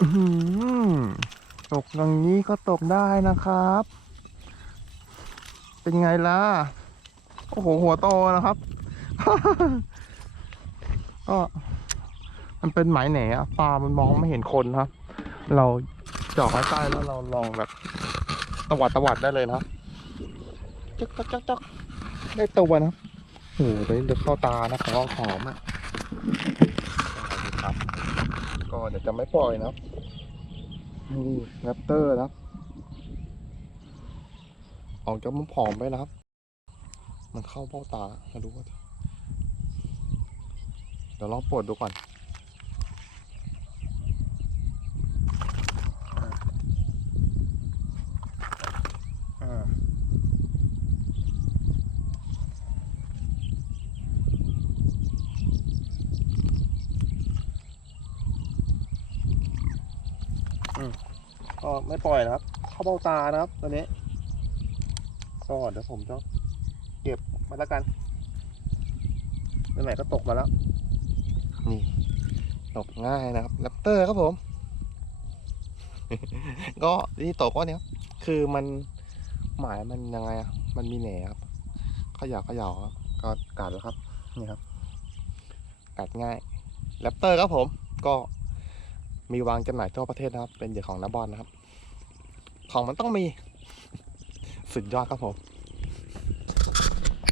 ตกอย่างนี้ก็ตกได้นะครับ เป็นไงล่ะ โอ้โห หัวโตนะครับ ก็มันเป็นหมายแหนอะปลา มันมองไม่เห็นคนครับ เราเจาะใกล้แล้วเราลองแบบตวัดตวัดได้เลยนะจักจักจักจักได้ตัวนะโอ้โหตัวนี้เดือเข้าตานะของหอมอะ ก็เดี๋ยวจะไม่ปล่อยนะนี่แรปเตอร์นะครับออกจากมันผอมไปนะครับ มันเข้าเบ้าตามาดูว่าเดี๋ยวลองปวดดูก่อน ก็ไม่ปล่อยนะครับ เข้าเบ้าตานะครับตัวนี้ก็เดี๋ยวผมจะเก็บมาแล้วกันไหนก็ตกมาแล้ว นี่ ตกง่ายนะครับแรปเตอร์ครับผม ก็ที่ตกก็เนี้ยคือมันหมายมันยังไงอะมันมีแหนครับเขย่าเขย่าครับก็กัดแล้วครับ นี่ครับ กัดง่ายแรปเตอร์ครับผม ก็ มีวางจำหน่ายทั่วประเทศนะครับ เป็นเหยื่อของนาบอลนะครับ ของมันต้องมี สุดยอดครับผม